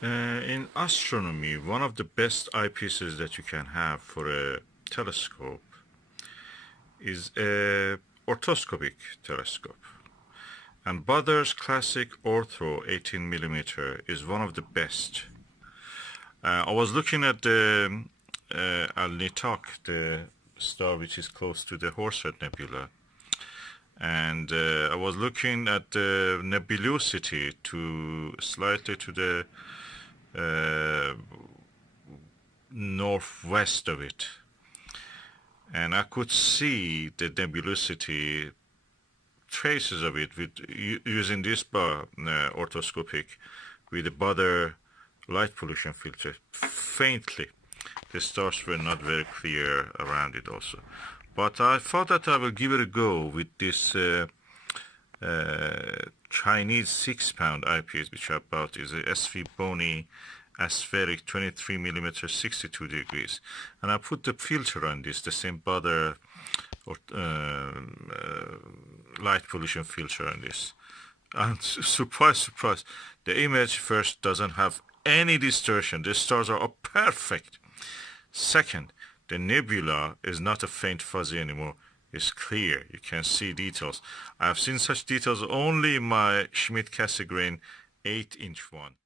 In astronomy, one of the best eyepieces that you can have for a telescope is a orthoscopic telescope. And Baader's classic Ortho 18 millimeter is one of the best. I was looking at the Al-Nitak, the star which is close to the Horsehead Nebula, and I was looking at the nebulosity to slightly to the uh, northwest of it, and I could see the nebulosity traces of it with using this orthoscopic with the Baader light pollution filter faintly. The stars were not very clear around it also, but I thought that I will give it a go with this Chinese 6-pound eyepiece which I bought. Is a SVBony Aspheric 23 millimeter 62 degrees, and I put the filter on this, the same Baader or light pollution filter on this, and surprise surprise, the image first doesn't have any distortion. The stars are perfect. Second, the nebula is not a faint fuzzy anymore. It's clear. You can see details. I've seen such details only in my Schmidt-Cassegrain 8-inch one,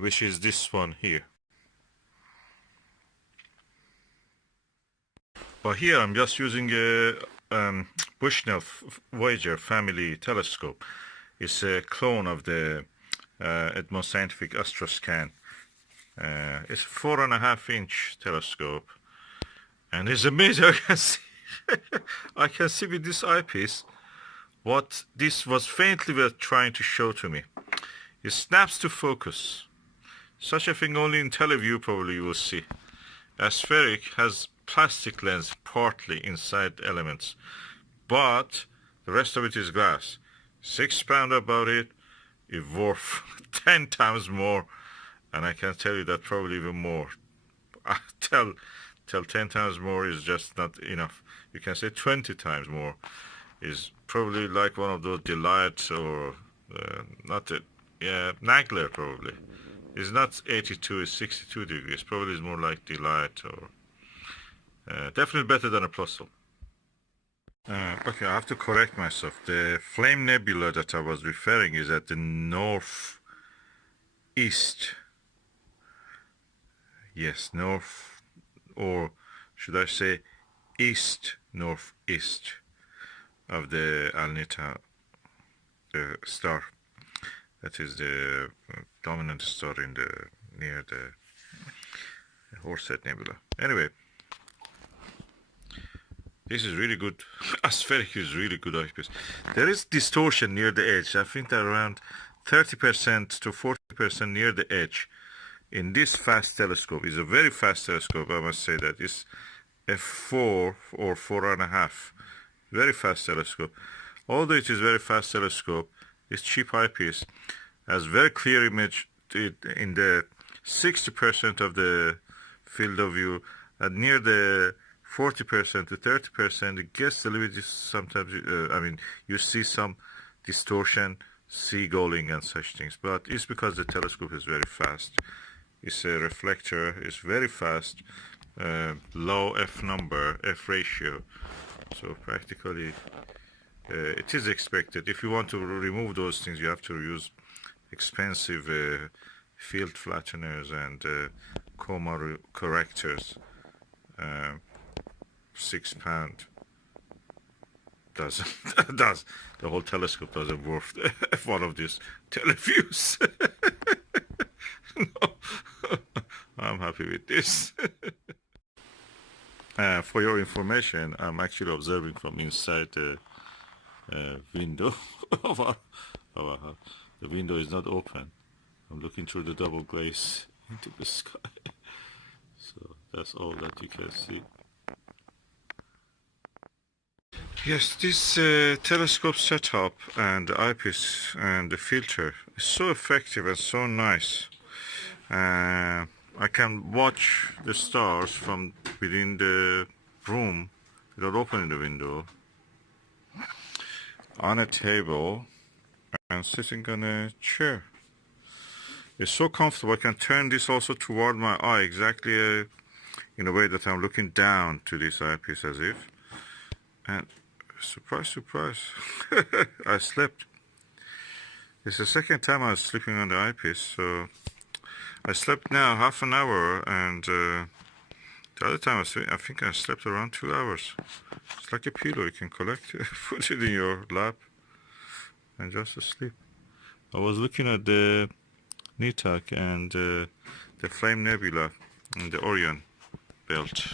which is this one here. But here I'm just using a Bushnell Voyager family telescope. It's a clone of the Edmond Scientific Astroscan. It's a 4.5-inch telescope, and it's amazing. I can see with this eyepiece what this was faintly were trying to show to me. It snaps to focus. Such a thing only in teleview probably you will see. Aspheric has plastic lens partly inside elements, but the rest of it is glass. 6 pound about it, it worth 10 times more, and I can tell you that probably even more. I tell 10 times more is just not enough. You can say 20 times more is probably like one of those delights or not a, yeah, Nagler probably. It's not 82, it's 62 degrees. Probably is more like delight or definitely better than a Plusle. Okay, I have to correct myself. The Flame Nebula that I was referring is at the northeast. Yes, north, or should I say east northeast of the Alnita, the star. That is the dominant star in the near the Horsehead Nebula. Anyway, this is really good. Aspheric is really good eyepiece. There is distortion near the edge. I think that around 30% to 40% near the edge. In this fast telescope, is a very fast telescope. I must say that it's a 4 or 4.5. Very fast telescope. Although it is very fast telescope, this cheap eyepiece has very clear image in the 60% of the field of view, and near the 40% to 30%, it gets a little bit sometimes. I mean, you see some distortion, seagulling, and such things. But it's because the telescope is very fast. It's a reflector. It's very fast. Low f number, f ratio. So practically, it is expected. If you want to remove those things, you have to use expensive field flatteners and coma correctors. 6 pound doesn't does the whole telescope doesn't worth one of these televiews. No, I'm happy with this. For your information, I'm actually observing from inside the window of our house. The window is not open. I'm looking through the double glaze into the sky. So that's all that you can see. Yes, this telescope setup and the eyepiece and the filter is so effective and so nice. I can watch the stars from within the room without opening the window, on a table and sitting on a chair. It's so comfortable. I can turn this also toward my eye, exactly in a way that I'm looking down to this eyepiece as if. And surprise, surprise, I slept. It's the second time I was sleeping on the eyepiece, so I slept now half an hour, and the other time I think I slept around 2 hours. It's like a pillow you can collect, put it in your lap, and just sleep. I was looking at the Nitak and the Flame Nebula and the Orion belt.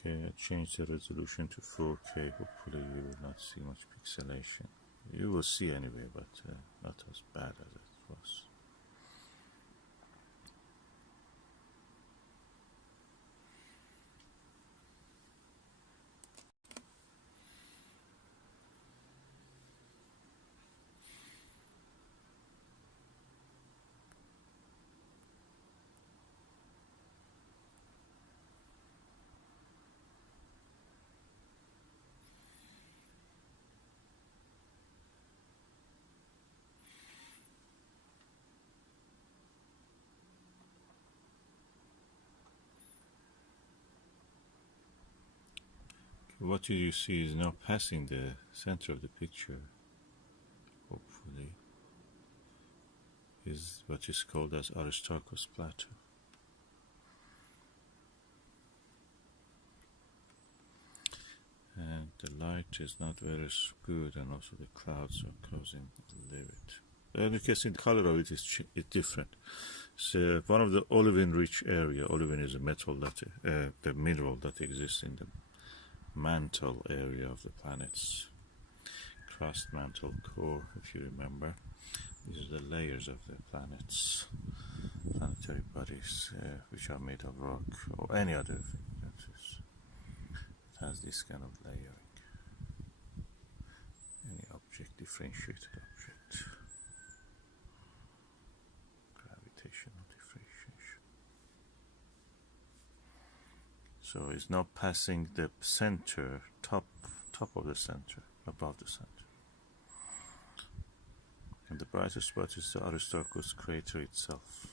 Okay, I changed the resolution to 4K. Hopefully you will not see much pixelation. You will see anyway, but not as bad as it was. what you see is now passing the center of the picture, hopefully, is what is called as Aristarchus plateau. And the light is not very good, and also the clouds are causing a little bit. And you can see the color of it is different. So one of the olivine-rich area. Olivine is a metal that the mineral that exists in the mantle area of the planets. Crust, mantle, core, if you remember. These are the layers of the planets, planetary bodies, which are made of rock or any other thing that has this kind of layering. Any object, differentiated object. Gravitational differentiation. So it's now passing the center, top of the center, above the center. And the brightest spot is the Aristarchus crater itself.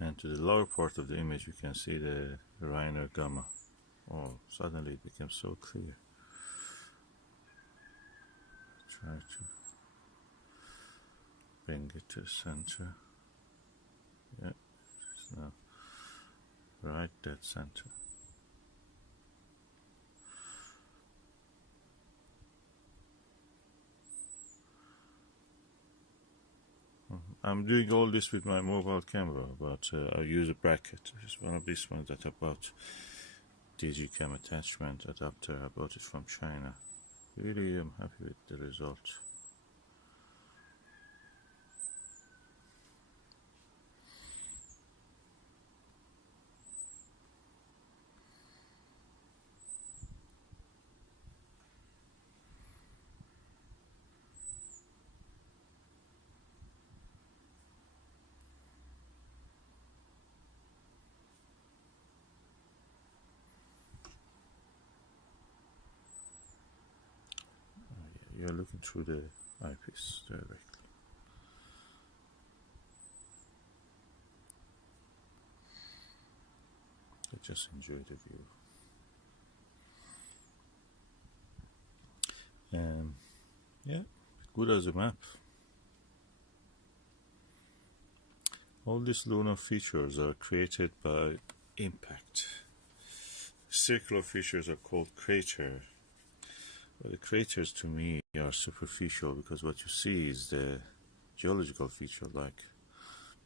And to the lower part of the image you can see the Reiner Gamma. Oh, suddenly it becomes so clear. Try to bring it to the center. Yeah, it's now right dead center. I'm doing all this with my mobile camera, but I use a bracket. It's one of these ones that I bought, Digicam attachment adapter. I bought it from China. Really, I'm happy with the result. You're looking through the eyepiece directly. I just enjoy the view. Yeah, good as a map. All these lunar features are created by impact. Circular features are called crater. Well, the craters to me are superficial because what you see is the geological feature like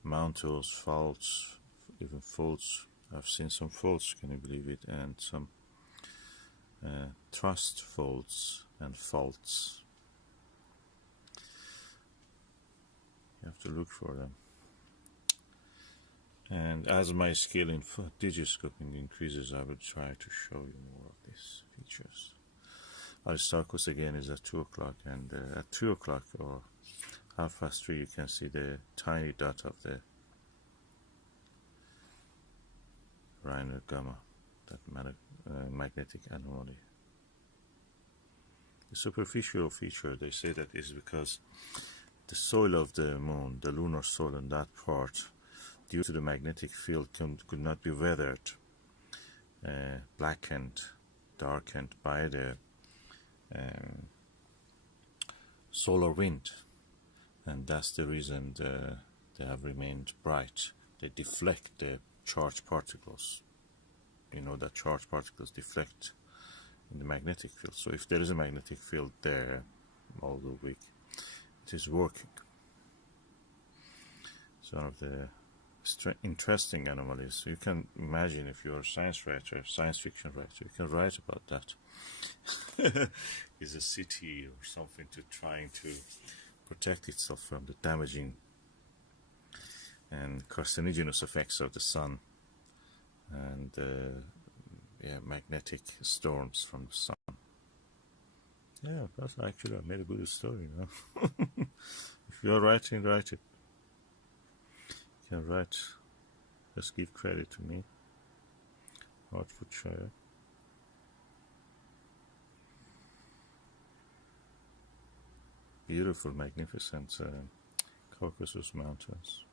mountains, faults, even faults. I've seen some faults, can you believe it, and some thrust faults and faults. You have to look for them. And as my skill in digiscoping increases, I will try to show you more of these features. Aristarchus again is at 2 o'clock, and at 2 o'clock or 3:30 you can see the tiny dot of the Reiner Gamma, that magnetic anomaly. The superficial feature, they say that is because the soil of the moon, the lunar soil in that part, due to the magnetic field, could not be weathered, blackened, darkened by the solar wind, and that's the reason they have remained bright. They deflect the charged particles. You know that charged particles deflect in the magnetic field. So if there is a magnetic field there all the week, it is working. It's one of the interesting anomalies. You can imagine if you're a science writer, science fiction writer, you can write about that. Is a city or something trying to protect itself from the damaging and carcinogenous effects of the sun and magnetic storms from the sun. Yeah, that's actually I made a good story, you know. If you're writing, write it. You can write. Just give credit to me. Hertfordshire. Beautiful, magnificent Caucasus Mountains.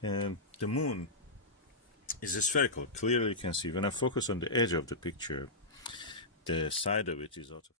The moon is spherical. Clearly you can see when I focus on the edge of the picture, the side of it is out of